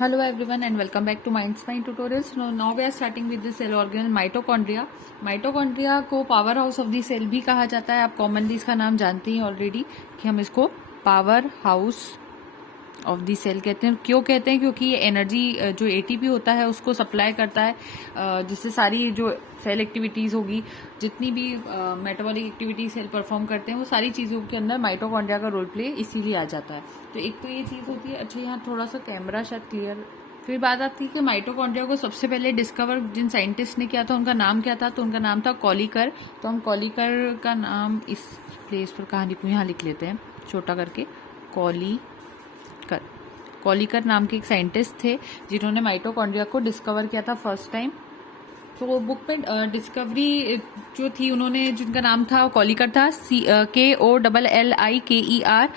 Hello everyone and welcome back to Mind Spine Tutorials. Now we are starting with the cell organelle mitochondria. Mitochondria को power house of the cell भी कहा जाता है. आप commonly इसका नाम जानते हैं ऑलरेडी कि हम इसको power house of the cell कहते हैं. क्यों कहते हैं? क्योंकि ये एनर्जी जो एटीपी होता है उसको सप्लाई करता है, जिससे सारी जो सेल एक्टिविटीज होगी, जितनी भी मेटाबॉलिक एक्टिविटी सेल परफॉर्म करते हैं, वो सारी चीजों के अंदर माइटोकॉन्ड्रिया का रोल प्ले इसीलिए आ जाता है. तो एक तो ये चीज होती है. अच्छा, यहाँ थोड़ा सा कैमरा शायद क्लियर. फिर बात आती है कि माइटोकॉन्ड्रिया को सबसे पहले डिस्कवर जिन साइंटिस्ट ने किया था उनका नाम क्या था. तो उनका नाम था कॉलिकर. तो हम कॉलिकर का नाम इस प्लेस पर कहानी को यहाँ लिख लेते हैं छोटा करके. कॉलिकर नाम के एक साइंटिस्ट थे जिन्होंने माइटोकॉन्ड्रिया को डिस्कवर किया था फर्स्ट टाइम. तो बुक में डिस्कवरी जो थी, उन्होंने जिनका नाम था कॉलिकर था, KOLLIKER.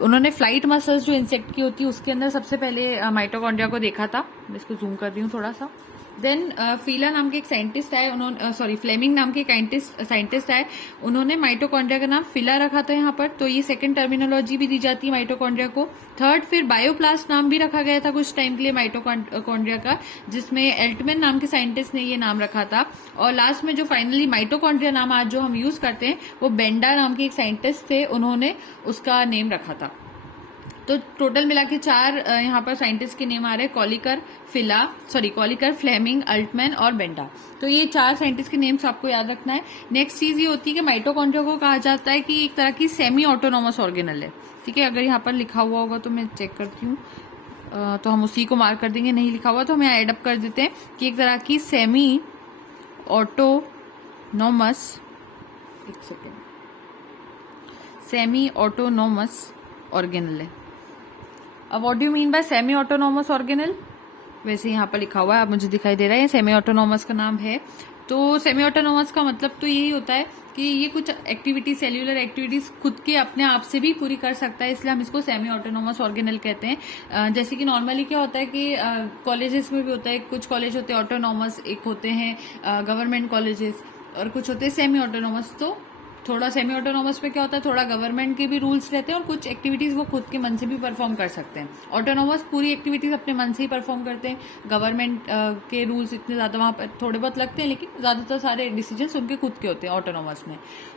उन्होंने फ्लाइट मसल्स जो इंसेक्ट की होती है उसके अंदर सबसे पहले माइटोकॉन्ड्रिया को देखा था. मैं इसको जूम कर रही हूँ थोड़ा सा. देन फीला नाम के एक साइंटिस्ट आए, उन्होंने फ्लेमिंग नाम के एक साइंटिस्ट आए, उन्होंने माइटोकॉन्ड्रिया का नाम फिला रखा था यहाँ पर. तो ये सेकंड टर्मिनोलॉजी भी दी जाती है माइटोकॉन्ड्रिया को. थर्ड, फिर बायोप्लास्ट नाम भी रखा गया था कुछ टाइम के लिए माइटोकॉन्ड्रिया का, जिसमें एल्टमैन नाम के साइंटिस्ट ने ये नाम रखा था. और लास्ट में जो फाइनली माइटोकॉन्ड्रिया नाम आज जो हम यूज करते हैं वो बेंडा नाम के एक साइंटिस्ट थे, उन्होंने उसका नेम रखा था. तो टोटल मिला के 4 यहाँ पर साइंटिस्ट के नेम आ रहे हैं. कॉलिकर, फ्लेमिंग, अल्टमैन और बेंडा. तो ये 4 साइंटिस्ट के नेम्स आपको याद रखना है. नेक्स्ट चीज ये होती है कि माइटोकॉन्ड्रिया को कहा जाता है कि एक तरह की सेमी ऑटोनोमस ऑर्गेनल है. ठीक है, अगर यहाँ पर लिखा हुआ होगा तो मैं चेक करती हूँ, तो हम उसी को मार्क कर देंगे. नहीं लिखा हुआ तो हम यहाँ एडअप कर देते हैं कि एक तरह की सेमी ऑटोनोमस ऑर्गेनल है. अब what do you mean by semi autonomous organelle? वैसे यहाँ पर लिखा हुआ है, अब मुझे दिखाई दे रहा है, सेमी ऑटोनोमस का नाम है. तो सेमी ऑटोनोमस का मतलब तो यही होता है कि ये कुछ एक्टिविटी, सेल्यूलर एक्टिविटीज खुद के अपने आप से भी पूरी कर सकता है, इसलिए हम इसको सेमी ऑटोनोमस ऑर्गेनल कहते हैं. जैसे कि नॉर्मली क्या होता है कि कॉलेजेस में भी होता है, कुछ कॉलेज होते हैं ऑटोनोमस, एक होते हैं गवर्नमेंट कॉलेजेस, और कुछ होते हैं सेमी ऑटोनोमस. तो थोड़ा सेमी ऑटोनोमस पे क्या होता है, थोड़ा गवर्नमेंट के भी रूल्स रहते हैं और कुछ एक्टिविटीज वो खुद के मन से भी परफॉर्म कर सकते हैं. ऑटोनोमस पूरी एक्टिविटीज अपने मन से ही परफॉर्म करते हैं. गवर्नमेंट के रूल्स इतने ज्यादा वहां पर थोड़े बहुत लगते हैं, लेकिन ज्यादातर सारे डिसीजंस उनके खुद के होते हैं ऑटोनोमस में.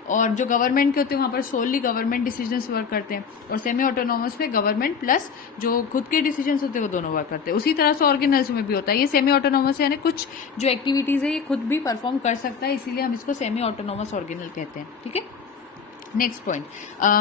और जो गवर्नमेंट के होते हैं वहां पर सोलली गवर्नमेंट डिसीजंस वर्क करते हैं. और सेमी ऑटोनोमस में गवर्नमेंट प्लस जो खुद के डिसीजंस होते हैं वो दोनों वर्क करते हैं. उसी तरह से ऑर्गेनल्स में भी होता है. ये सेमी ऑटोनोमस यानी कुछ जो एक्टिविटीज है ये खुद भी परफॉर्म कर सकता है, इसीलिए हम इसको सेमी ऑटोनोमस ऑर्गेनल कहते हैं. ठीक है, नेक्स्ट पॉइंट,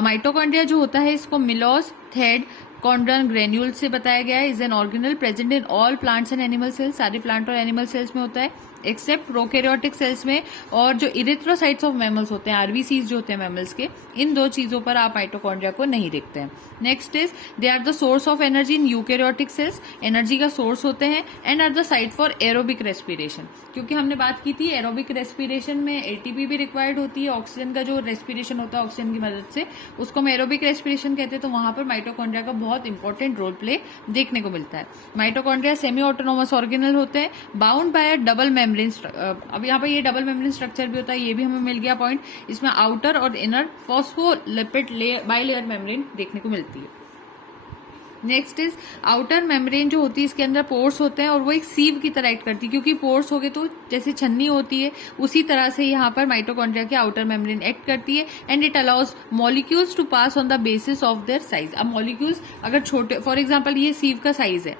माइटोकॉन्ड्रिया जो होता है इसको मिलोस थेड कॉन्ड्रन ग्रेन्यूल से बताया गया है. Is an organelle present in all plants and animal cells. सारे प्लांट और एनिमल सेल्स में होता है एक्सेप्ट प्रोकैरियोटिक सेल्स में. और जो इरिथ्रोसाइट्स ऑफ मैमल्स होते हैं, आरबीसीज जो होते हैं मैमल्स के, इन 2 चीजों पर आप माइटोकॉन्ड्रिया को नहीं देखते हैं. Next is they are the source of energy in eukaryotic cells. Energy का सोर्स होते हैं. And are the site for aerobic respiration. क्योंकि हमने बात की थी एरोबिक रेस्पिरेशन में एटीपी भी रिक्वायर्ड होती है, ऑक्सीजन का जो रेस्पिरेशन होता है ऑक्सीजन की मदद से, उसको हम एरोबिक रेस्पिरेशन कहते हैं. तो वहां पर माइटोकॉन्ड्रिया का बहुत इंपॉर्टेंट रोल प्ले देखने को मिलता है. माइटोकॉन्ड्रिया सेमी ऑटोनोमस ऑर्गेनल होते हैं, bound by a double membrane. अब यहाँ पर ये डबल मेम्ब्रेन स्ट्रक्चर भी होता है, ये भी हमें मिल गया पॉइंट. इसमें आउटर और इनर फॉस्फोलिपिड बाइलेयर मेम्ब्रेन देखने को मिलती है. नेक्स्ट इज आउटर मेम्ब्रेन जो होती है, इसके अंदर पोर्स होते हैं और वो एक सीव की तरह एक्ट करती है. क्योंकि पोर्स हो गए तो जैसे छन्नी होती है, उसी तरह से यहाँ पर माइटोकॉन्ड्रिया की आउटर मेम्ब्रेन एक्ट करती है. And it allows molecules to pass on the basis of their size. अब मॉलिक्यूल्स अगर छोटे, फॉर एग्जाम्पल ये सीव का साइज है,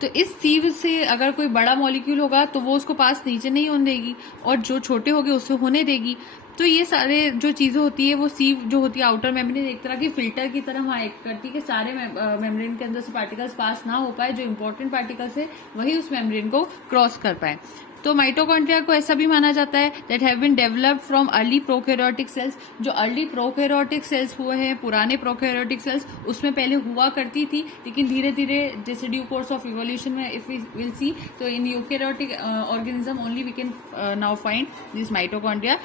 तो इस सीव से अगर कोई बड़ा मॉलिक्यूल होगा तो वो उसको पास नीचे नहीं होने देगी, और जो छोटे होंगे उससे होने देगी. तो ये सारे जो चीजें होती है, वो सीव जो होती है आउटर मेम्ब्रेन एक तरह की फिल्टर की तरह वहां एक्ट करती है कि सारे मेम्ब्रेन के अंदर से पार्टिकल्स पास ना हो पाए. जो इंपॉर्टेंट पार्टिकल्स है वही उस मेम्ब्रेन को क्रॉस कर पाए. तो माइटोकॉन्ड्रिया को ऐसा भी माना जाता है that have been developed from early prokaryotic cells. जो अर्ली प्रोकैरियोटिक सेल्स हुए हैं, पुराने प्रोकैरियोटिक सेल्स, उसमें पहले हुआ करती थी, लेकिन धीरे धीरे जैसे ड्यू कोर्स ऑफ इवोल्यूशन में इफ वी विल सी, तो in eukaryotic organism only we can now find this mitochondria.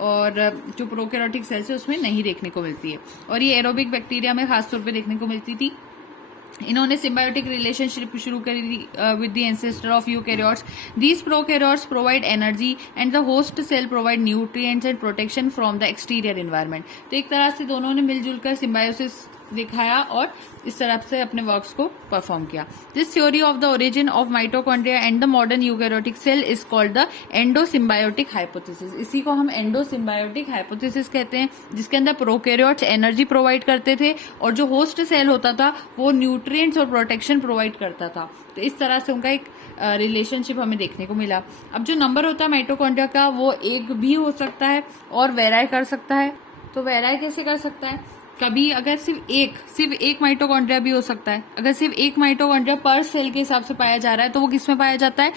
और जो प्रोकैरियोटिक सेल्स है उसमें नहीं देखने को मिलती है. और ये एरोबिक बैक्टीरिया में खासतौर पे देखने को मिलती थी. इन्होंने सिम्बायोटिक रिलेशनशिप शुरू करी with the ancestor of eukaryotes. These prokaryotes provide energy and the host cell provide nutrients and protection from the exterior environment. तो एक तरह से दोनों ने मिलजुल कर सिम्बायोसिस दिखाया और इस तरह से अपने वर्क्स को परफॉर्म किया। This theory of the origin of mitochondria and the modern eukaryotic cell is called the endosymbiotic hypothesis. इसी को हम एंडोसिम्बायोटिक हाइपोथेसिस कहते हैं, जिसके अंदर प्रोकैरियोट्स एनर्जी प्रोवाइड करते थे और जो होस्ट सेल होता था वो न्यूट्रिएंट्स और प्रोटेक्शन प्रोवाइड करता था। तो इस तरह से उनका एक रिलेशनशिप हमें देखने को मिला। अब जो नंबर होता है माइटोकॉन्ड्रिया का वो एक भी हो सकता है और वेराई कर सकता है। तो वेराई कैसे कर सकता है? कभी अगर सिर्फ एक माइटोकॉन्ड्रिया भी हो सकता है। अगर सिर्फ एक माइटोकॉन्ड्रिया पर सेल के हिसाब से पाया जा रहा है तो वो किसमें पाया जाता है?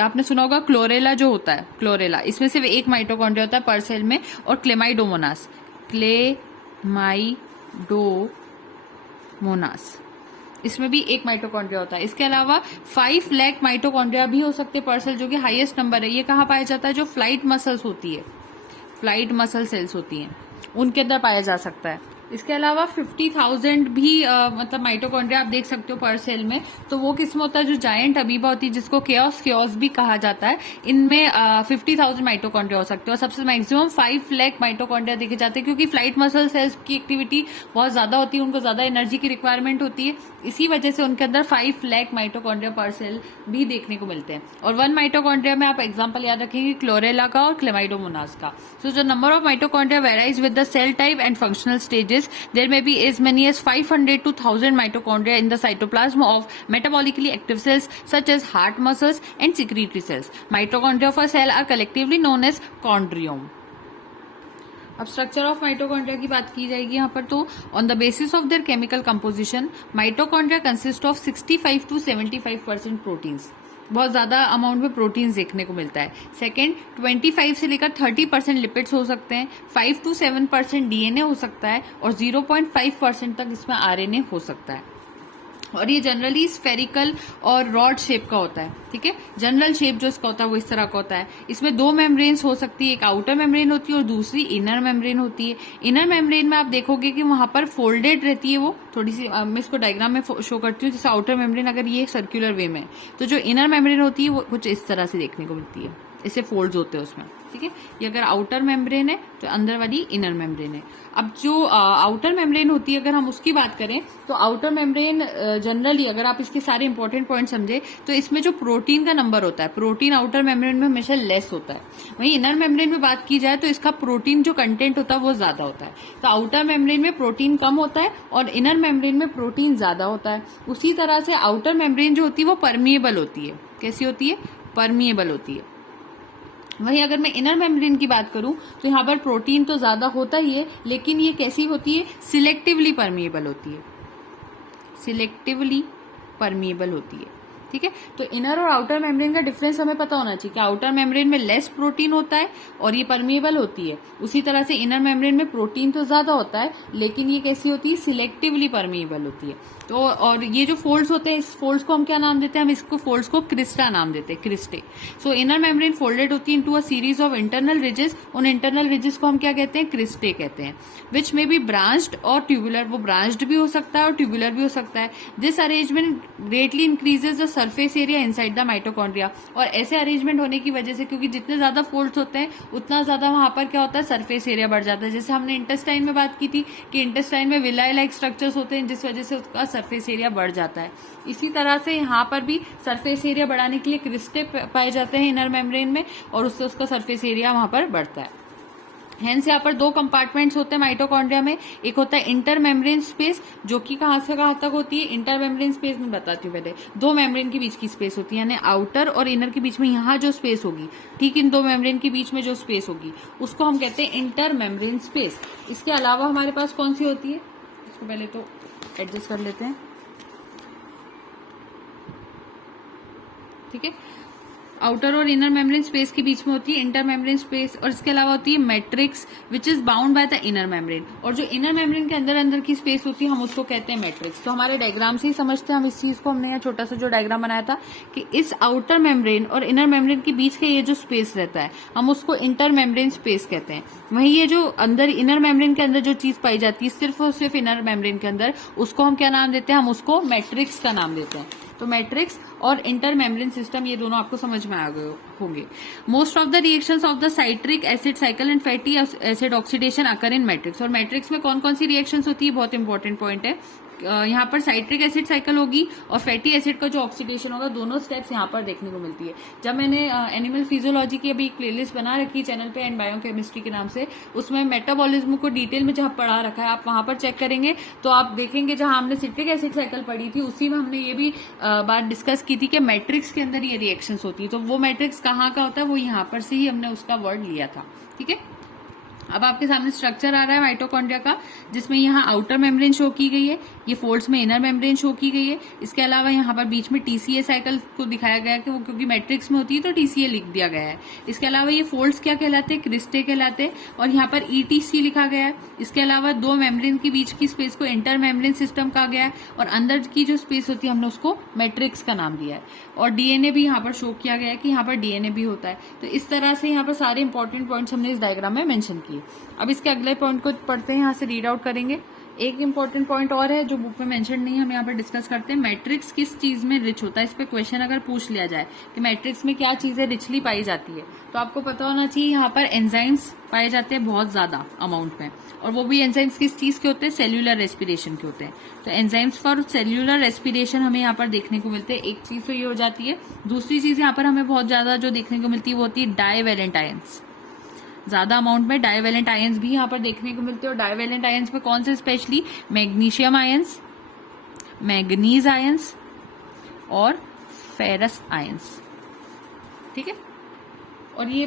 आपने सुना होगा क्लोरेला जो होता है, क्लोरेला, इसमें सिर्फ एक माइटोकॉन्ड्रिया होता है पर सेल में। और क्लेमाइडोमोनास इसमें भी एक माइटोकॉन्ड्रिया होता है। इसके अलावा 5 लाख माइटोकॉन्ड्रिया भी हो सकते हैं पर सेल, जो कि हाईएस्ट नंबर है। ये कहाँ पाया जाता है? जो फ्लाइट मसल्स होती है, फ्लाइट मसल सेल्स होती हैं, उनके अंदर पाया जा सकता है। इसके अलावा 50,000 भी मतलब माइटोकॉन्ड्रिया आप देख सकते हो पर सेल में। तो वो किस्म होता है जो जायंट अमीबा होती है, जिसको केओस भी कहा जाता है। इनमें 50,000 माइटोकॉन्ड्रिया हो सकते हैं और सबसे मैक्सिमम 5 लाख माइटोकॉन्ड्रिया देखे जाते हैं, क्योंकि फ्लाइट मसल सेल्स की एक्टिविटी बहुत ज्यादा होती है, उनको ज्यादा एनर्जी की रिक्वायरमेंट होती है। इसी वजह से उनके अंदर 5 लाख माइटोकॉन्ड्रिया पर सेल भी देखने को मिलते हैं। और 1 माइटोकॉन्ड्रिया में आप एग्जाम्पल याद रखेंगे क्लोरेला का और क्लेमाइडोमोनास का। So the number of mitochondria varies with the cell type and functional stages. There may be as many as 500 to 1000 mitochondria in the cytoplasm of metabolically active cells such as heart muscles and secretory cells. Mitochondria of a cell are collectively known as chondriome. अब structure of mitochondria की बात की जाएगी यहाँ पर। तो on the basis of there chemical composition mitochondria consist of 65 to 75% proteins. बहुत ज्यादा अमाउंट में प्रोटीन्स देखने को मिलता है। सेकेंड, 25 से लेकर 30% लिपिड्स हो सकते हैं, 5 to 7% डीएनए हो सकता है और 0.5% तक इसमें आरएनए हो सकता है। और ये जनरली स्फेरिकल और रॉड शेप का होता है। ठीक है, जनरल शेप जो इसका होता है वो इस तरह का होता है। इसमें 2 मेम्ब्रेन्स हो सकती है, एक आउटर मेम्ब्रेन होती है और दूसरी इनर मेम्ब्रेन होती है। इनर मेम्ब्रेन में आप देखोगे कि वहां पर फोल्डेड रहती है, वो थोड़ी सी मैं इसको डायग्राम में शो करती हूँ। जैसे आउटर मेम्ब्रेन अगर ये सर्कुलर वे में, तो जो इनर मेम्ब्रेन होती है वो कुछ इस तरह से देखने को मिलती है, ऐसे फोल्ड्स होते हैं उसमें। ठीक है, ये अगर आउटर मेम्ब्रेन है तो अंदर वाली इनर मेम्ब्रेन है। अब जो आउटर मेम्ब्रेन होती है अगर हम उसकी बात करें तो आउटर मेम्ब्रेन जनरली अगर आप इसके सारे इंपॉर्टेंट पॉइंट समझे तो इसमें जो प्रोटीन का नंबर होता है, प्रोटीन आउटर मेम्ब्रेन में हमेशा लेस होता है। वहीं इनर मेम्ब्रेन में बात की जाए तो इसका प्रोटीन जो कंटेंट होता है वो ज्यादा होता है। तो आउटर मेम्ब्रेन में प्रोटीन कम होता है और इनर मेम्ब्रेन में प्रोटीन ज्यादा होता है। उसी तरह से आउटर मेम्ब्रेन जो होती है वो परमिएबल होती है। कैसी होती है? परमिएबल होती है। वहीं अगर मैं इनर मेम्ब्रेन की बात करूं तो यहाँ पर प्रोटीन तो ज्यादा होता ही है, लेकिन ये कैसी होती है? सिलेक्टिवली परमिएबल होती है, सिलेक्टिवली परमिएबल होती है। ठीक है, तो इनर और आउटर मेम्ब्रेन का डिफरेंस हमें पता होना चाहिए कि आउटर मेम्ब्रेन में लेस प्रोटीन होता है और ये परमिएबल होती है। उसी तरह से इनर मेम्ब्रेन में प्रोटीन तो ज्यादा होता है लेकिन ये कैसी होती है? सिलेक्टिवली परमिएबल होती है। तो और ये जो फोल्ड्स होते हैं, इस फोल्ड्स को हम क्या नाम देते हैं? हम इसको फोल्ड्स को क्रिस्टा नाम देते हैं, क्रिस्टे। सो इनर मेम्ब्रेन फोल्डेड होती है into a series of internal ridges. उन इंटरनल रिजेस को हम क्या कहते हैं? क्रिस्टे कहते हैं। विच में बी ब्रांच्ड और ट्यूबुलर, वो ब्रांच्ड भी हो सकता है और ट्यूबुलर भी हो सकता है। This arrangement greatly increases the surface area inside the mitochondria. और ऐसे अरेंजमेंट होने की वजह से, क्योंकि जितने ज्यादा फोल्ड्स होते हैं उतना ज्यादा वहां पर क्या होता है? सरफेस एरिया बढ़ जाता है। जैसे हमने इंटेस्टाइन में बात की थी कि इंटेस्टाइन में विलाई लाइक स्ट्रक्चर्स होते हैं जिस वजह से उसका सरफेस एरिया बढ़ जाता है। इसी तरह से यहाँ पर भी सरफेस एरिया बढ़ाने के लिए क्रिस्टे पाए जाते हैं इनर मेम्ब्रेन में और उससे उसका सरफेस एरिया वहां पर बढ़ता है। हेंस यहाँ पर 2 कंपार्टमेंट्स होते हैं माइटोकॉन्ड्रिया में। एक होता है इंटर मेम्ब्रेन स्पेस, जो कि कहाँ से कहाँ तक होती है? इंटर मेम्ब्रेन स्पेस में बताती हूँ पहले। 2 मेम्ब्रेन के बीच की स्पेस होती है, यानी आउटर और इनर के बीच में यहाँ जो स्पेस होगी, ठीक इन 2 मेम्ब्रेन के बीच में जो स्पेस होगी उसको हम कहते हैं इंटर मेम्ब्रेन स्पेस। इसके अलावा हमारे पास कौन सी होती है? इसको पहले तो एडजस्ट कर लेते हैं। ठीक है, आउटर और इनर मेम्ब्रेन स्पेस के बीच में होती है इंटर मेम्ब्रेन स्पेस। और इसके अलावा होती है matrix which is bound by the inner membrane. और जो इनर मेम्ब्रेन के अंदर अंदर की स्पेस होती है हम उसको कहते हैं मैट्रिक्स। तो हमारे डायग्राम से ही समझते हैं हम इस चीज को। हमने यहाँ छोटा सा जो डायग्राम बनाया था कि इस आउटर मेम्ब्रेन और इनर मेम्ब्रेन के बीच का ये जो स्पेस रहता है हम उसको इंटर मेम्ब्रेन स्पेस कहते हैं। वहीं ये जो अंदर इनर मेम्ब्रेन के अंदर जो चीज पाई जाती है सिर्फ और सिर्फ इनर मेम्ब्रेन के अंदर, उसको हम क्या नाम देते हैं? हम उसको मैट्रिक्स का नाम देते हैं। तो मैट्रिक्स और इंटर मेम्ब्रेन सिस्टम ये दोनों आपको समझ में आ गए होंगे। Most of the reactions of the citric acid cycle and fatty acid oxidation occur in matrix. और मैट्रिक्स में कौन कौन सी रिएक्शंस होती है, बहुत इंपॉर्टेंट पॉइंट है। यहाँ पर साइट्रिक एसिड साइकिल होगी और फैटी एसिड का जो ऑक्सीडेशन होगा, दोनों स्टेप्स यहाँ पर देखने को मिलती है। जब मैंने एनिमल फिजियोलॉजी की अभी एक प्लेलिस्ट बना रखी चैनल पे एंड बायोकेमिस्ट्री के नाम से, उसमें मेटाबॉलिज्म को डिटेल में जहाँ पढ़ा रखा है, आप वहां पर चेक करेंगे तो आप देखेंगे जहां हमने सिट्रिक एसिड साइकिल पढ़ी थी उसी में हमने ये भी बात डिस्कस की थी कि मैट्रिक्स के अंदर ये रिएक्शंस होती है। तो वो मैट्रिक्स कहाँ का होता है, वो यहाँ पर से ही हमने उसका वर्ड लिया था। ठीक है, अब आपके सामने स्ट्रक्चर आ रहा है माइटोकॉन्ड्रिया का, जिसमें यहाँ आउटर मेम्ब्रेन शो की गई है, ये फोल्ड्स में इनर मेम्ब्रेन शो की गई है। इसके अलावा यहाँ पर बीच में टीसीए साइकिल को दिखाया गया है कि वो क्योंकि मैट्रिक्स में होती है तो टीसीए लिख दिया गया है। इसके अलावा ये फोल्ड्स क्या कहलाते हैं, क्रिस्टे कहलाते हैं, और यहाँ पर ईटीसी लिखा गया है। इसके अलावा दो मेम्ब्रेन के बीच की स्पेस को इंटर मेम्ब्रेन सिस्टम कहा गया है, और अंदर की जो स्पेस होती है हमने उसको मैट्रिक्स का नाम दिया है। और डीएनए भी यहाँ पर शो किया गया है कि यहाँ पर डीएनए भी होता है। तो इस तरह से यहाँ पर सारे इंपॉर्टेंट पॉइंट्स हमने इस डायग्राम में मेंशन किए। अब इसके अगले पॉइंट को पढ़ते हैं, यहाँ से रीड आउट करेंगे। एक इंपॉर्टेंट पॉइंट और है जो बुक में मेंशन नहीं है, हम यहाँ पर डिस्कस करते हैं। मैट्रिक्स किस चीज में रिच होता है, इस पे क्वेश्चन अगर पूछ लिया जाए कि मैट्रिक्स में क्या चीजें रिचली पाई जाती है, तो आपको पता होना चाहिए यहाँ पर एंजाइम्स पाए जाते हैं बहुत ज्यादा अमाउंट में। और वो भी एंजाइम्स किस चीज के होते हैं, सेल्यूलर रेस्पिरेशन के होते हैं। तो एंजाइम्स फॉर सेल्यूलर रेस्पिरेशन हमें यहाँ पर देखने को मिलते हैं। एक चीज तो ये हो जाती है। दूसरी चीज यहाँ पर हमें बहुत ज्यादा जो देखने को मिलती है वो होती है डाइवेलेंट आयंस। ज्यादा अमाउंट में डाइवेलेंट आयंस भी यहाँ पर देखने को मिलते हैं। और डाइवेलेंट आयंस में कौन से, specially magnesium ions, manganese ions और फेरस आयंस। ठीक है, और ये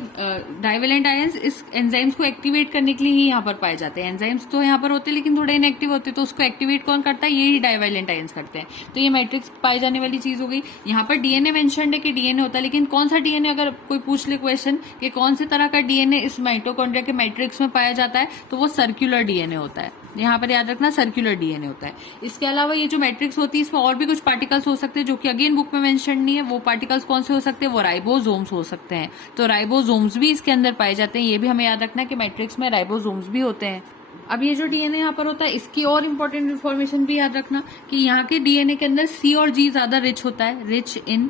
डाइवेलेंट आयंस इस एंजाइम्स को एक्टिवेट करने के लिए ही यहाँ पर पाए जाते हैं। एंजाइम्स तो यहाँ पर होते हैं लेकिन थोड़े इनएक्टिव होते हैं, तो उसको एक्टिवेट कौन करता है, यही डाइवेलेंट आयंस करते हैं। तो ये मैट्रिक्स पाई जाने वाली चीज हो गई। यहाँ पर डीएनए मेंशन्ड है कि डीएनए होता है, लेकिन कौन सा डीएनए, अगर कोई पूछ ले क्वेश्चन कि कौन से तरह का डीएनए इस माइटोकॉन्ड्रिया के मैट्रिक्स में पाया जाता है, तो वो सर्कुलर डीएनए होता है। यहाँ पर याद रखना, सर्कुलर डीएनए होता है। इसके अलावा ये जो मैट्रिक्स होती है इसमें और भी कुछ पार्टिकल्स हो सकते हैं जो कि अगेन बुक में मेंशन नहीं है। वो पार्टिकल्स कौन से हो सकते हैं, वो राइबोसोम्स हो सकते हैं। तो राइबोसोम्स भी इसके अंदर पाए जाते हैं। ये भी हमें याद रखना है कि मैट्रिक्स में राइबोसोम्स भी होते हैं। अब ये जो डीएनए यहाँ पर होता है, इसकी और इम्पोर्टेंट इन्फॉर्मेशन भी याद रखना कि यहाँ के डीएनए के अंदर सी और जी ज्यादा रिच होता है, rich in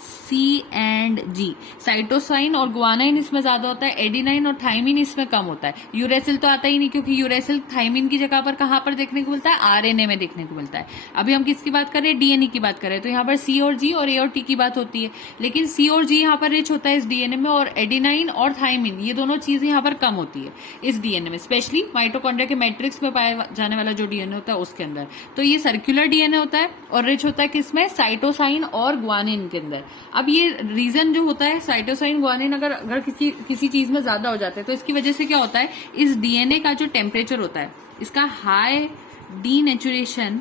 C and G. Cytosine और ग्वानाइन इसमें ज्यादा होता है, एडिनाइन और थाइमिन इसमें कम होता है। यूरेसिल तो आता ही नहीं, क्योंकि यूरेसिल थाइमिन की जगह पर कहां पर देखने को मिलता है, आरएनए में देखने को मिलता है। अभी हम किसकी बात कर रहे हैं, डीएनए की बात कर रहे हैं। तो यहाँ पर सी और जी और ए और टी की बात होती है, लेकिन सी और जी यहाँ पर रिच होता है इस डीएनए में, और एडिनाइन और थाइमिन ये दोनों चीजें यहाँ पर कम होती है इस डीएनए में, स्पेशली माइटोकॉन्ड्रिया के मैट्रिक्स में पाया जाने वाला जो डीएनए होता है उसके अंदर। तो ये सर्कुलर डीएनए होता है और रिच होता है किसमें, साइटोसाइन और ग्वानिन के अंदर। अब ये रीजन जो होता है, साइटोसाइन ग्वानिन अगर किसी चीज में ज्यादा हो जाता है तो इसकी वजह से क्या होता है, इस डीएनए का जो टेम्परेचर होता है इसका हाई डीनेचुरेशन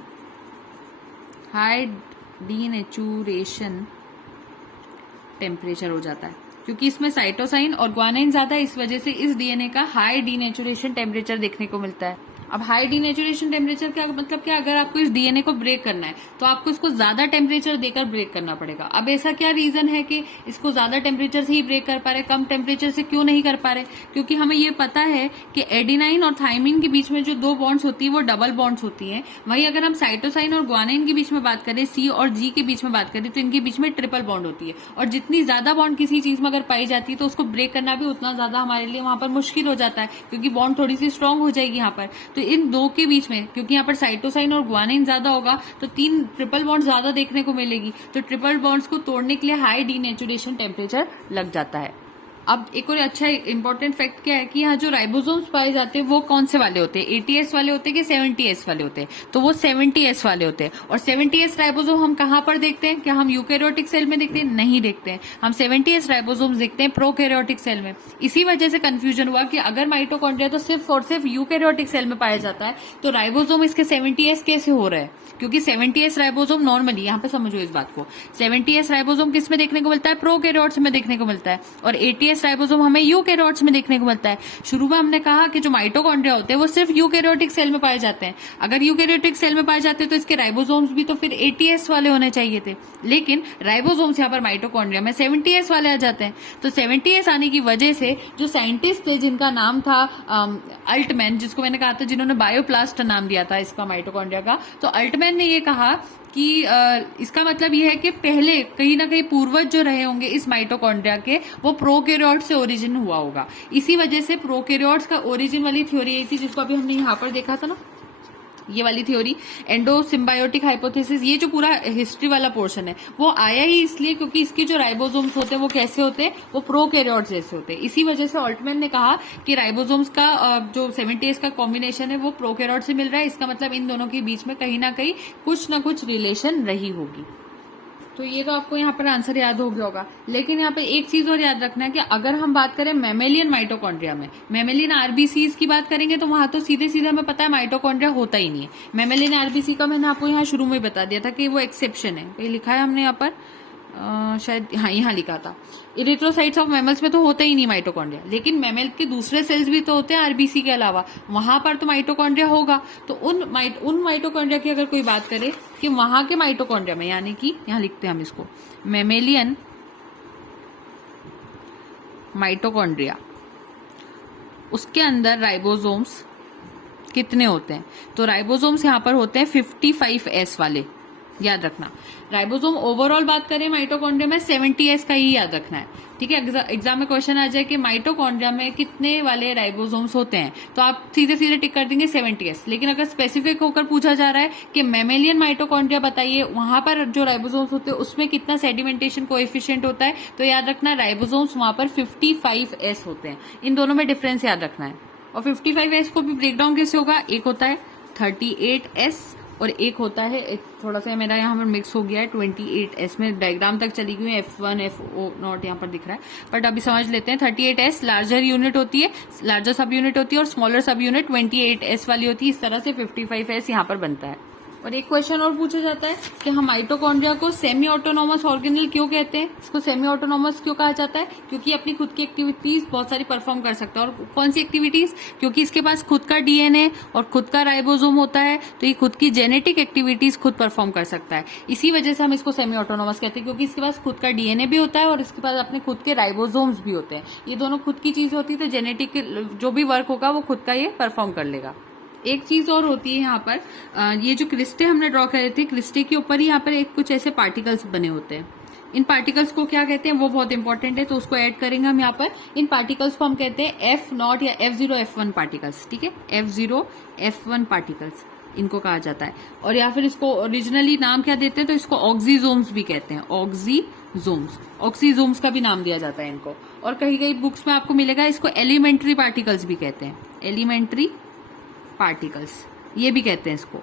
टेम्परेचर हो जाता है, क्योंकि इसमें साइटोसाइन और ग्वानिन ज्यादा है। इस वजह से इस डीएनए का हाई डीनेचुरेशन टेम्परेचर देखने को मिलता है। अब हाई डीनेचुरेशन टेम्परेचर क्या मतलब, क्या अगर आपको इस डीएनए को ब्रेक करना है तो आपको इसको ज्यादा टेम्परेचर देकर ब्रेक करना पड़ेगा। अब ऐसा क्या रीजन है कि इसको ज्यादा टेम्परेचर से ही ब्रेक कर पा रहे, कम टेम्परेचर से क्यों नहीं कर पा रहे, क्योंकि हमें ये पता है कि एडिनाइन और थाइमिन के बीच में जो दो बॉन्ड्स होती है वो डबल बॉन्ड्स होती है। वहीं अगर हम साइटोसाइन और ग्वानिन के बीच में बात करें, सी और जी के बीच में बात करें, तो इनके बीच में ट्रिपल बॉन्ड होती है। और जितनी ज्यादा बॉन्ड किसी चीज में अगर पाई जाती है तो उसको ब्रेक करना भी उतना ज्यादा हमारे लिए वहां पर मुश्किल हो जाता है, क्योंकि बॉन्ड थोड़ी सी स्ट्रांग हो जाएगी यहाँ पर। तो इन दो के बीच में, क्योंकि यहाँ पर साइटोसाइन और ग्वानिन ज्यादा होगा तो तीन ट्रिपल बॉन्ड ज्यादा देखने को मिलेगी। तो ट्रिपल बॉन्ड्स को तोड़ने के लिए हाई डीनेचुरेशन टेम्परेचर लग जाता है। अब एक और अच्छा इंपॉर्टेंट फैक्ट क्या है कि यहाँ जो राइबोसोम्स पाए जाते हैं वो कौन से वाले होते हैं, 80S वाले होते हैं कि 70S वाले होते हैं, तो वो 70S वाले होते हैं। और 70S राइबोसोम हम कहाँ पर देखते हैं, क्या हम यूकैरियोटिक सेल में देखते हैं, नहीं देखते हैं। हम 70S राइबोसोम्स देखते हैं प्रोकैरियोटिक सेल में। इसी वजह से कंफ्यूजन हुआ कि अगर माइटोकॉन्ड्रिया तो सिर्फ और सिर्फ यूकैरियोटिक सेल में पाया जाता है, तो राइबोसोम इसके 70S कैसे हो रहा है, क्योंकि 70S राइबोसोम नॉर्मली, यहाँ पे समझो इस बात को, 70S राइबोसोम किस में देखने को मिलता है, प्रोकैरियोट्स में देखने को मिलता है, और 80S राइबोसोम हमें यूकैरियोट्स में देखने को मिलता है। शुरू में हमने कहा कि जो माइटोकॉन्ड्रिया होते हैं वो सिर्फ यूकैरियोटिक सेल में पाए जाते हैं। अगर यूकैरियोटिक सेल में पाए जाते हैं तो इसके राइबोसोम्स भी तो फिर 80S वाले होने चाहिए थे, लेकिन राइबोसोम्स यहाँ पर माइटोकॉन्ड्रिया में 70S वाले आ जाते हैं। तो 70S आने की वजह से जो साइंटिस्ट थे जिनका नाम था अल्टमैन, जिसको मैंने कहा था जिन्होंने बायोप्लास्ट नाम दिया था इसका माइटोकॉन्ड्रिया का, तो अल्टमैन ने ये कहा कि इसका मतलब ये है कि पहले कहीं ना कहीं पूर्वज जो रहे होंगे इस माइटोकॉन्ड्रिया के, वो प्रोकैरियोट से ओरिजिन हुआ होगा। इसी वजह से प्रोकैरियोट्स का ओरिजिन वाली थ्योरी यही थी, जिसको अभी हमने यहाँ पर देखा था ना, ये वाली थ्योरी, एंडो सिम्बायोटिक हाइपोथेसिस। ये जो पूरा हिस्ट्री वाला पोर्शन है वो आया ही इसलिए क्योंकि इसके जो राइबोसोम्स होते हैं वो कैसे होते हैं, वो प्रोकैरियोट्स जैसे होते हैं। इसी वजह से ऑल्टमैन ने कहा कि राइबोसोम्स का जो 70s का कॉम्बिनेशन है वो प्रोकैरियोट से मिल रहा है, इसका मतलब इन दोनों के बीच में कहीं ना कहीं कुछ ना कुछ रिलेशन रही होगी। तो ये तो आपको यहाँ पर आंसर याद हो गया होगा। लेकिन यहाँ पे एक चीज और याद रखना है कि अगर हम बात करें मैमेलियन माइटोकॉन्ड्रिया में, मैमेलियन आरबीसीज की बात करेंगे तो वहां तो सीधे सीधे हमें पता है माइटोकॉन्ड्रिया होता ही नहीं है। मैमेलियन आरबीसी का मैंने आपको यहाँ शुरू में बता दिया था कि वो एक्सेप्शन है, ये लिखा है हमने यहाँ पर, शायद हाँ यहाँ लिखा था। इरिथ्रोसाइट्स ऑफ मैमल्स में तो होता ही नहीं माइटोकॉन्ड्रिया, लेकिन मैमल के दूसरे सेल्स भी तो होते हैं आरबीसी के अलावा, वहां पर तो माइटोकॉन्ड्रिया होगा। तो उन माइटोकॉन्ड्रिया की अगर कोई बात करे कि वहां के माइटोकॉन्ड्रिया में, यानी कि यहाँ लिखते हैं हम इसको, मैमेलियन माइटोकॉन्ड्रिया, उसके अंदर राइबोसोम्स कितने होते हैं? तो राइबोसोम्स यहाँ पर होते हैं 55S वाले, याद रखना। राइबोसोम ओवरऑल बात करें माइटोकॉन्ड्रिया में 70S का ही याद रखना है, ठीक है। एग्जाम में क्वेश्चन आ जाए कि माइटोकॉन्ड्रिया में कितने वाले राइबोसोम्स होते हैं, तो आप सीधे सीधे टिक कर देंगे 70S। लेकिन अगर स्पेसिफिक होकर पूछा जा रहा है कि मैमेलियन माइटोकॉन्ड्रिया बताइए, वहां पर जो राइबोसोम्स होते हैं उसमें कितना सेडिमेंटेशन कोएफिशिएंट होता है, तो याद रखना राइबोसोम्स वहां पर 55S होते हैं। इन दोनों में डिफरेंस याद रखना है। और 55S को भी ब्रेकडाउन कैसे होगा, एक होता है 38S और एक होता है, एक थोड़ा सा मेरा यहाँ पर मिक्स हो गया है, 28S में डायग्राम तक चली गई है, F1 F0 यहाँ पर दिख रहा है, बट अभी समझ लेते हैं। 38S लार्जर यूनिट होती है, लार्जर सब यूनिट होती है, और स्मॉलर सब यूनिट 28S वाली होती है। इस तरह से 55S यहाँ पर बनता है। और एक क्वेश्चन और पूछा जाता है कि हम माइटोकॉन्ड्रिया को सेमी ऑटोनोमस ऑर्गेनल क्यों कहते हैं, इसको सेमी ऑटोनोमस क्यों कहा जाता है? क्योंकि अपनी खुद की एक्टिविटीज बहुत सारी परफॉर्म कर सकता है। और कौन सी एक्टिविटीज? क्योंकि इसके पास खुद का डीएनए और खुद का राइबोसोम होता है, तो ये खुद की जेनेटिक एक्टिविटीज खुद परफॉर्म कर सकता है। इसी वजह से हम इसको सेमी ऑटोनोमस कहते हैं, क्योंकि इसके पास खुद का डीएनए भी होता है और इसके पास अपने खुद के राइबोसोम्स भी होते हैं। ये दोनों खुद की चीज होती है, तो जेनेटिक जो भी वर्क होगा वो खुद का ये परफॉर्म कर लेगा। एक चीज और होती है यहाँ पर, ये जो क्रिस्टे हमने ड्रॉ करे थे, क्रिस्टे के ऊपर ही यहाँ पर एक कुछ ऐसे पार्टिकल्स बने होते हैं। इन पार्टिकल्स को क्या कहते हैं वो बहुत इंपॉर्टेंट है, तो उसको ऐड करेंगे हम यहाँ पर। इन पार्टिकल्स को हम कहते हैं F0 या F0 F1 पार्टिकल्स, ठीक है। F0 F1 पार्टिकल्स इनको कहा जाता है। और या फिर इसको ओरिजिनली नाम क्या देते हैं, तो इसको ऑक्सीजोम्स भी कहते हैं, ऑक्सीजोम्स का भी नाम दिया जाता है इनको। और कहीं कहीं बुक्स में आपको मिलेगा इसको एलिमेंट्री पार्टिकल्स भी कहते हैं, एलिमेंट्री पार्टिकल्स ये भी कहते हैं इसको,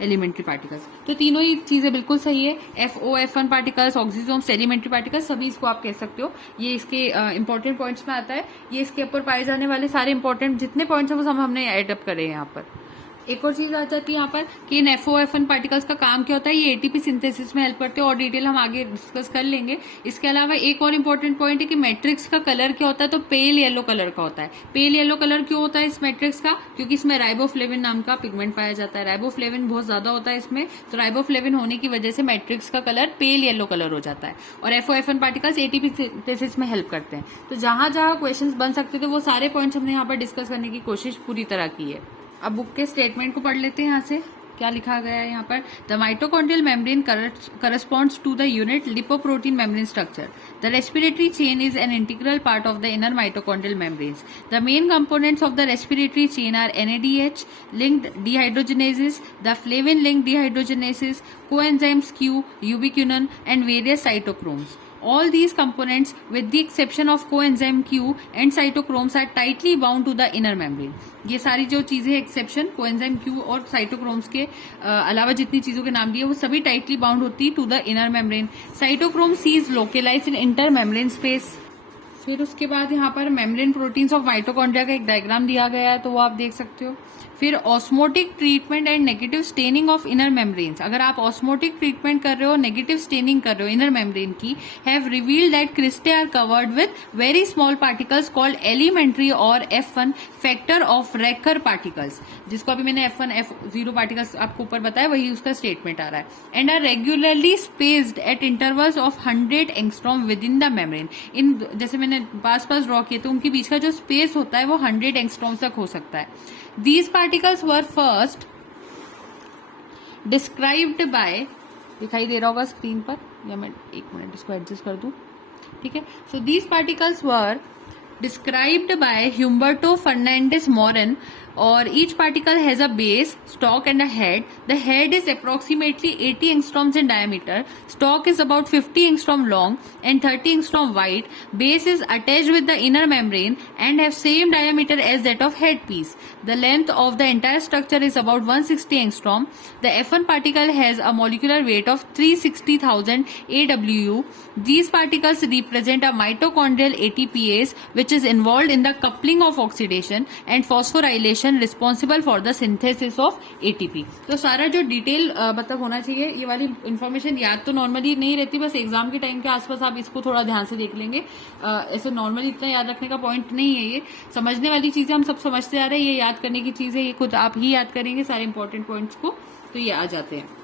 एलिमेंट्री पार्टिकल्स। तो तीनों ही चीजें बिल्कुल सही है, FO F1 particles, oxysomes, elementary particles, सभी इसको आप कह सकते हो। ये इसके इंपॉर्टेंट पॉइंट्स में आता है। ये इसके ऊपर पाए जाने वाले सारे इंपॉर्टेंट जितने पॉइंट्स हैं वो सब हमने एडअप करे हैं यहाँ पर। एक और चीज आ जाती है यहाँ पर कि इन FO F1 पार्टिकल्स का काम क्या होता है, ये एटीपी सिंथेसिस में हेल्प करते हैं, और डिटेल हम आगे डिस्कस कर लेंगे। इसके अलावा एक और इम्पोर्टेंट पॉइंट है कि मैट्रिक्स का कलर क्या होता है, तो पेल येलो कलर का होता है। पेल येलो कलर क्यों होता है इस मैट्रिक्स का? क्योंकि इसमें राइबोफ्लेविन नाम का पिगमेंट पाया जाता है, राइबोफ्लेविन बहुत ज्यादा होता है इसमें, तो राइबोफ्लेविन होने की वजह से मैट्रिक्स का कलर पेल येलो कलर हो जाता है। और FO F1 particles ATP synthesis में हेल्प करते हैं। तो जहां जहां क्वेश्चन बन सकते थे वो सारे पॉइंट्स हमने यहाँ पर डिस्कस करने की कोशिश पूरी तरह की है। अब बुक के स्टेटमेंट को पढ़ लेते हैं। यहाँ से क्या लिखा गया है यहाँ पर, the mitochondrial membrane corresponds to the unit lipoprotein membrane structure. The respiratory chain is an integral part of the inner mitochondrial membranes. The main components of the respiratory chain are NADH linked dehydrogenases, the flavin linked dehydrogenases, coenzymes Q, ubiquinone, and various cytochromes. All these components, with the exception of coenzyme Q and cytochromes, are tightly bound to the inner membrane. ये सारी जो चीजें exception coenzyme Q और cytochromes के अलावा जितनी चीजों के नाम दिए वो सभी टाइटली बाउंड होती है to the inner membrane. Cytochrome c is localised in inter membrane space. फिर उसके बाद यहाँ पर मेम्ब्रेन प्रोटीन्स ऑफ माइटोकॉन्ड्रिया का एक डायग्राम दिया गया है, तो वो आप देख सकते हो। फिर osmotic treatment and negative staining of inner membranes, अगर आप ऑस्मोटिक ट्रीटमेंट कर रहे हो, नेगेटिव स्टेनिंग कर रहे हो इनर मेम्ब्रेन की, have revealed that cristae are covered with very small particles called elementary और F1 फैक्टर ऑफ रेकर पार्टिकल्स, जिसको अभी मैंने F1 F0 पार्टिकल्स आपको ऊपर बताया, वही उसका स्टेटमेंट आ रहा है। And are regularly spaced at intervals of 100 angstrom with in the membrane. In जैसे मैंने पास ड्रॉ किए तो उनके बीच का जो स्पेस होता है वो 100 एंगस्ट्रॉम तक हो सकता है। These particles were first described by दिखाई दे रहा होगा स्क्रीन पर, या मैं 1 मिनट इसको एडजस्ट कर दूं, ठीक है। So these particles were described by Humberto Fernandez Morin, or each particle has a base, stalk and a head. The head is approximately 80 angstroms in diameter, stalk is about 50 angstrom long and 30 angstrom wide, base is attached with the inner membrane and have same diameter as that of head piece. The length of the entire structure is about 160 angstrom. The F1 particle has a molecular weight of 360,000 AWU. These particles represent a mitochondrial ATPase which is involved in the coupling of oxidation and phosphorylation responsible for the synthesis of ATP. तो सारा जो detail मतलब होना चाहिए, ये वाली information याद तो नॉर्मली नहीं रहती, बस एग्जाम के टाइम के आसपास आप इसको थोड़ा ध्यान से देख लेंगे। ऐसे नॉर्मली इतना याद रखने का पॉइंट नहीं है, ये समझने वाली चीजें हम सब समझते आ रहे हैं, ये याद करने की चीज है, ये खुद आप ही याद करेंगे सारे इंपॉर्टेंट पॉइंट्स को, तो ये आ जाते हैं।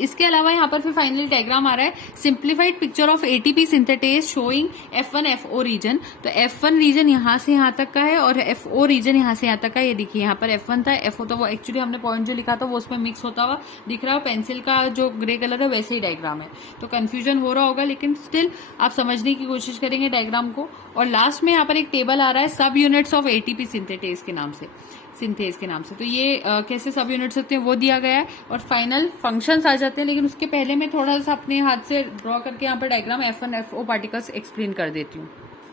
इसके अलावा यहाँ पर फिर फाइनली डायग्राम आ रहा है, simplified picture of ATP synthetase showing F1 FO region. तो F1 रीजन यहाँ से यहाँ तक का है और FO रीजन यहाँ से यहाँ तक का। ये देखिए यहाँ पर F1 था, FO था, वो एक्चुअली हमने पॉइंट जो लिखा था वो उसमें मिक्स होता हुआ दिख रहा है, पेंसिल का जो ग्रे कलर है वैसे ही डायग्राम है, तो कंफ्यूजन हो रहा होगा, लेकिन स्टिल आप समझने की कोशिश करेंगे डायग्राम को। और लास्ट में यहाँ पर एक टेबल आ रहा है सब यूनिट्स ऑफ एटीपी सिंथेटेज के नाम से, सिंथेज के नाम से। तो ये कैसे सब यूनिट्स होते हैं वो दिया गया है, और फाइनल फंक्शंस आ जाते हैं। लेकिन उसके पहले मैं थोड़ा सा अपने हाथ से ड्रॉ करके यहाँ पर diagram F1 FO particles explain कर देती हूँ।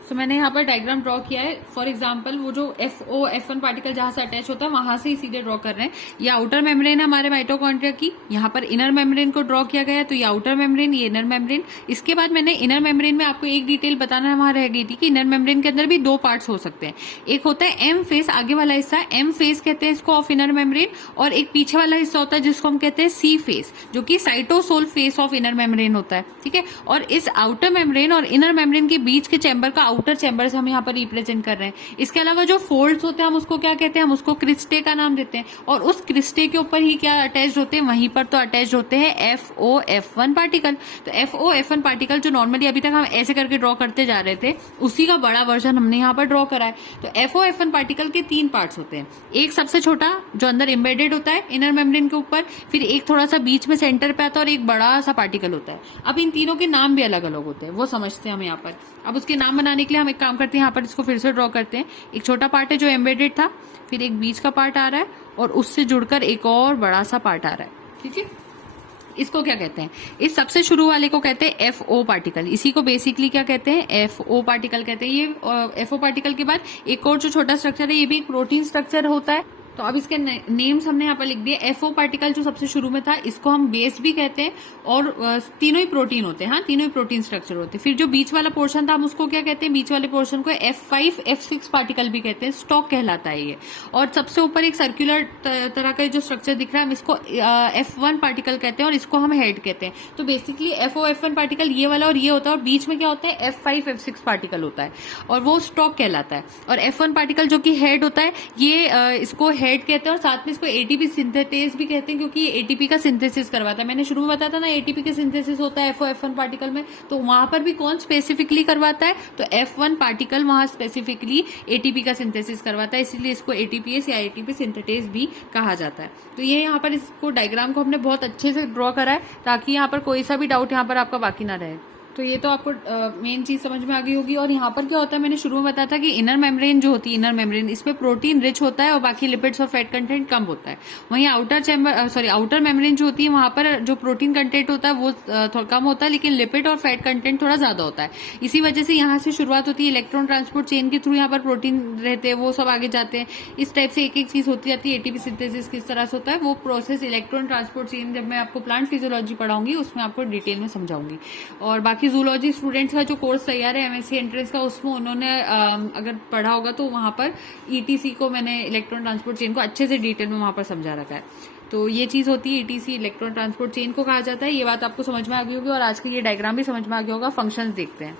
तो मैंने यहाँ पर डायग्राम ड्रॉ किया है। फॉर एग्जाम्पल वो जो F1 पार्टिकल जहां से अटैच होता है वहां से ही सीधे ड्रॉ कर रहे हैं। ये आउटर मेम्ब्रेन है हमारे माइटोकॉन्ड्रिया की, यहाँ पर इनर मेम्ब्रेन को ड्रॉ किया गया है, तो ये आउटर मेम्ब्रेन, ये इनर मेम्ब्रेन। इसके बाद मैंने इनर मेम्ब्रेन में आपको एक डिटेल बताना वहां रह गई थी कि इनर मेम्ब्रेन के अंदर भी 2 पार्ट्स हो सकते हैं। एक होता है एम फेस, आगे वाला हिस्सा एम फेस कहते हैं इसको ऑफ इनर मेम्ब्रेन, और एक पीछे वाला हिस्सा होता है जिसको हम कहते हैं सी फेस, जो कि cytosol face of inner membrane होता है, ठीक है। और इस आउटर मेम्ब्रेन और इनर मेम्ब्रेन के बीच के चैम्बर का आउटर चैम्बर से हम यहाँ पर रिप्रेजेंट कर रहे हैं। इसके अलावा जो फोल्ड्स होते हैं हम उसको क्या कहते हैं, हम उसको क्रिस्टे का नाम देते हैं, और उस क्रिस्टे के ऊपर ही क्या अटैच होते हैं, वहीं पर तो अटैच होते हैं FO F1 पार्टिकल। तो FO F1 पार्टिकल जो नॉर्मली अभी तक हम ऐसे करके ड्रॉ करते जा रहे थे, उसी का बड़ा वर्जन हमने यहाँ पर ड्रॉ करा है। तो FO F1 पार्टिकल के 3 पार्ट्स होते हैं, एक सबसे छोटा जो अंदर एम्बेडेड होता है इनर मेम्ब्रेन के ऊपर, फिर एक थोड़ा सा बीच में सेंटर पे आता है, और एक बड़ा सा पार्टिकल होता है। अब इन तीनों के नाम भी अलग अलग होते हैं, वो समझते हैं हम यहाँ पर। अब उसके नाम बनाने के लिए हम एक काम करते हैं, यहाँ पर इसको फिर से ड्रॉ करते हैं। एक छोटा पार्ट है जो एम्बेडेड था, फिर एक बीच का पार्ट आ रहा है, और उससे जुड़कर एक और बड़ा सा पार्ट आ रहा है, ठीक है। इसको क्या कहते हैं, इस सबसे शुरू वाले को कहते हैं FO पार्टिकल। इसी को बेसिकली क्या कहते हैं, FO पार्टिकल कहते हैं। ये FO पार्टिकल के बाद एक और जो छोटा स्ट्रक्चर है, ये भी एक प्रोटीन स्ट्रक्चर होता है। तो अब इसके नेम्स हमने यहाँ पर लिख दिए। FO पार्टिकल जो सबसे शुरू में था, इसको हम बेस भी कहते हैं, और तीनों ही प्रोटीन होते हैं, हाँ, तीनों ही प्रोटीन स्ट्रक्चर होते हैं। फिर जो बीच वाला पोर्शन था, हम उसको क्या कहते हैं, बीच वाले पोर्शन को F5 F6 पार्टिकल भी कहते हैं, स्टॉक कहलाता है ये। और सबसे ऊपर एक सर्कुलर तरह का जो स्ट्रक्चर दिख रहा है, हम इसको F1 पार्टिकल कहते हैं, और इसको हम हेड कहते हैं। तो बेसिकली FO F1 पार्टिकल ये वाला और ये होता है, और बीच में क्या होता है, F5 F6 पार्टिकल होता है, और वो स्टॉक कहलाता है। और F1 पार्टिकल जो कि हेड होता है, ये इसको हेड कहते हैं, और साथ में इसको एटीपी सिंथेटेज भी कहते हैं, क्योंकि ये एटीपी का सिंथेसिस करवाता है। मैंने शुरू में बताया था ना, एटीपी का सिंथेसिस होता है FO F1 पार्टिकल में, तो वहां पर भी कौन स्पेसिफिकली करवाता है, तो F1 पार्टिकल वहां स्पेसिफिकली एटीपी का सिंथेसिस करवाता है, इसलिए इसको एटीपीएस या एटीपी सिंथेटेज भी कहा जाता है। तो ये यहाँ पर इसको डायग्राम को हमने बहुत अच्छे से ड्रॉ करा है, ताकि यहाँ पर कोई सा भी डाउट यहाँ पर आपका बाकी ना रहे। तो ये तो आपको मेन चीज समझ में आ गई होगी। और यहाँ पर क्या होता है, मैंने शुरू में बताया था कि इनर मेम्ब्रेन जो होती है, इनर मेम्ब्रेन, इसमें प्रोटीन रिच होता है और बाकी लिपिड्स और फैट कंटेंट कम होता है। वहीं आउटर मेम्ब्रेन जो होती है, वहां पर जो प्रोटीन कंटेंट होता है वो थोड़ा कम होता है, लेकिन लिपिड और फैट कंटेंट थोड़ा ज्यादा होता है। इसी वजह से यहाँ से शुरुआत होती है, इलेक्ट्रॉन ट्रांसपोर्ट चेन के थ्रू यहाँ पर प्रोटीन रहते हैं, वो सब आगे जाते हैं। इस टाइप से एक एक चीज होती जाती है। एटीपी सिंथेसिस किस तरह से होता है, वो प्रोसेस इलेक्ट्रॉन ट्रांसपोर्ट चेन जब मैं आपको प्लांट फिजियोलॉजी पढ़ाऊंगी उसमें आपको डिटेल में समझाऊंगी। और बाकी जूलॉजी स्टूडेंट्स का जो कोर्स तैयार है MSc एंट्रेंस का, उसमें उन्होंने अगर पढ़ा होगा तो वहां पर ETC को मैंने इलेक्ट्रॉन ट्रांसपोर्ट चेन को अच्छे से डिटेल में वहां पर समझा रखा है। तो ये चीज होती है ETC, इलेक्ट्रॉन ट्रांसपोर्ट चेन को कहा जाता है। ये बात आपको समझ में आ गई होगी, और आज का ये डायग्राम भी समझ में आ गया होगा। फंक्शंस देखते हैं।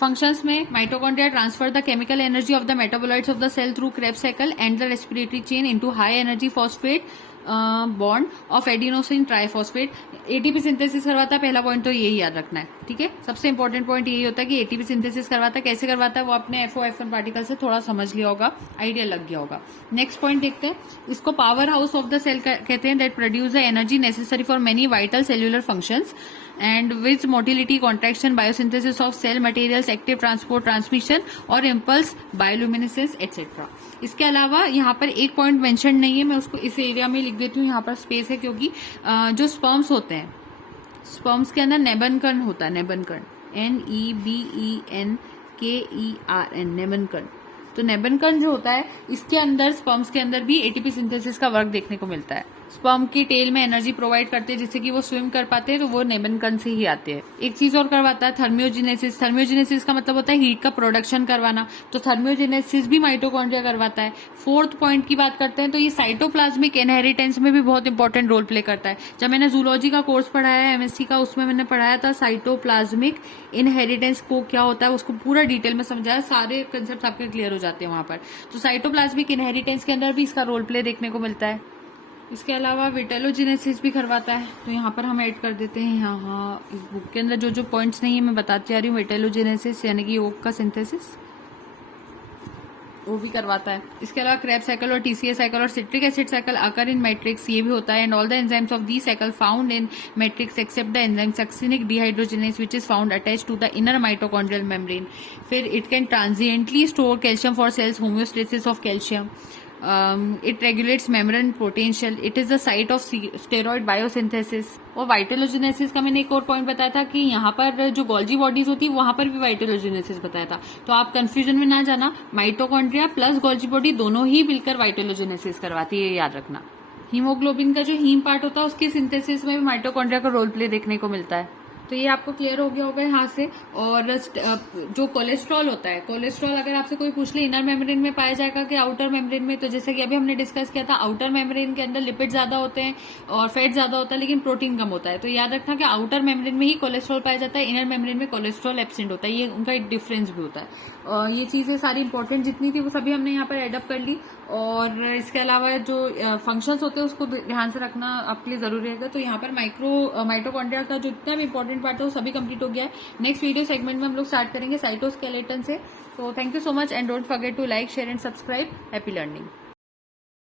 फंक्शंस में mitochondria transfer the chemical energy of the metabolites of the cell through Krebs cycle and the respiratory chain into high energy phosphate bond of adenosine triphosphate. ATP synthesis करवाता है, पहला पॉइंट तो यही याद रखना है, ठीक है। सबसे इंपॉर्टेंट पॉइंट यही होता है कि एटीपी सिंथेसिस करवाता है, कैसे करवाता है वो आपने FO F1 पार्टिकल से थोड़ा समझ लिया होगा, आइडिया लग गया होगा। नेक्स्ट पॉइंट देखते हैं, इसको power house of the cell कहते हैं, that produce the energy necessary for many vital cellular functions and with motility, contraction, biosynthesis of cell materials, active transport, transmission और impulse, bioluminescence etc. इसके अलावा यहाँ पर एक पॉइंट मेंशन नहीं है, मैं उसको इस एरिया में लिख देती हूँ, यहाँ पर स्पेस है, क्योंकि जो स्पर्म्स होते हैं, स्पर्म्स के अंदर नेबन कण होता है, नेबन कण, NEBENKERN, नेबन कण। तो नेबन कण जो होता है, इसके अंदर स्पर्म्स के अंदर भी एटीपी सिंथेसिस का वर्क देखने को मिलता है। स्पर्म की टेल में एनर्जी प्रोवाइड करते हैं जिससे कि वो स्विम कर पाते हैं, तो वो नेबन कण से ही आते हैं। एक चीज और करवाता है, थर्मियोजेनेसिस। थर्मियोजेनेसिस का मतलब होता है हीट का प्रोडक्शन करवाना, तो थर्मियोजेनेसिस भी माइटोकॉन्ड्रिया करवाता है। फोर्थ पॉइंट की बात करते हैं तो ये साइटोप्लाज्मिक इनहेरिटेंस में भी बहुत इंपॉर्टेंट रोल प्ले करता है। जब मैंने जूलॉजी का कोर्स पढ़ाया है MSc का, उसमें मैंने पढ़ाया था साइटोप्लाज्मिक इनहेरिटेंस को क्या होता है, उसको पूरा डिटेल में समझाया, सारे कंसेप्ट आपके क्लियर हो जाते हैं वहां पर। तो साइटोप्लाज्मिक इनहेरिटेंस के अंदर भी इसका रोल प्ले देखने को मिलता है। इसके अलावा विटेलोजेनेसिस भी करवाता है, तो यहाँ पर हम ऐड कर देते हैं, यहाँ इस बुक के अंदर जो जो पॉइंट्स नहीं है मैं बताती आ रही हूँ। विटेलोजेनेसिस यानी कि योग का सिंथेसिस, वो भी करवाता है। इसके अलावा क्रेब्स साइकिल और TCA साइकिल और सिट्रिक एसिड साइकिल आकर इन मैट्रिक्स, ये भी होता है। And all the enzymes of the cycle found in matrix except the enzyme succinic dehydrogenase which is found attach to the inner mitochondrial membrane. फिर it can transiently store calcium for cells, homeostasis of calcium. It regulates membrane potential. It is the site of steroid biosynthesis. और वाइटेलोजेनेसिस का मैंने एक और point बताया था कि यहाँ पर जो गोल्जी बॉडीज होती है वहां पर भी वाइटेलोजेनेसिस बताया था, तो आप कंफ्यूजन में ना जाना। माइटोकॉन्ड्रिया प्लस गोल्जी बॉडी दोनों ही मिलकर वाइटेलोजेनेसिस करवाती है, ये याद रखना। हीमोग्लोबिन का जो हीम पार्ट होता है उसकी सिंथेसिस में भी माइटोकॉन्ड्रिया का रोल प्ले देखने को मिलता है। तो ये आपको क्लियर हो गया होगा यहाँ से। और जो कोलेस्ट्रॉल होता है, कोलेस्ट्रॉल अगर आपसे कोई पूछ ले इनर मेम्ब्रेन में पाया जाएगा कि आउटर मेम्ब्रेन में, तो जैसे कि अभी हमने डिस्कस किया था, आउटर मेम्ब्रेन के अंदर लिपिड ज्यादा होते हैं और फैट ज्यादा होता है, लेकिन प्रोटीन कम होता है। तो याद रखना कि आउटर मेम्ब्रेन में ही कोलेस्ट्रॉल पाया जाता है, इनर मेम्ब्रेन में कोलेस्ट्रॉल एब्सेंट होता है, ये उनका एक डिफरेंस भी होता है। ये चीजें सारी इंपॉर्टेंट जितनी थी वो सभी हमने यहाँ पर एडअप कर ली। और इसके अलावा जो फंक्शंस होते हैं उसको ध्यान से रखना आपके लिए जरूरी है। तो यहाँ पर माइटोकॉन्ड्रिया का जो इतना भी इंपॉर्टेंट पार्ट है वो सभी कंप्लीट हो गया है। नेक्स्ट वीडियो सेगमेंट में हम लोग स्टार्ट करेंगे साइटोस्केलेटन से। तो thank you so much and don't forget to like, share and subscribe. Happy learning.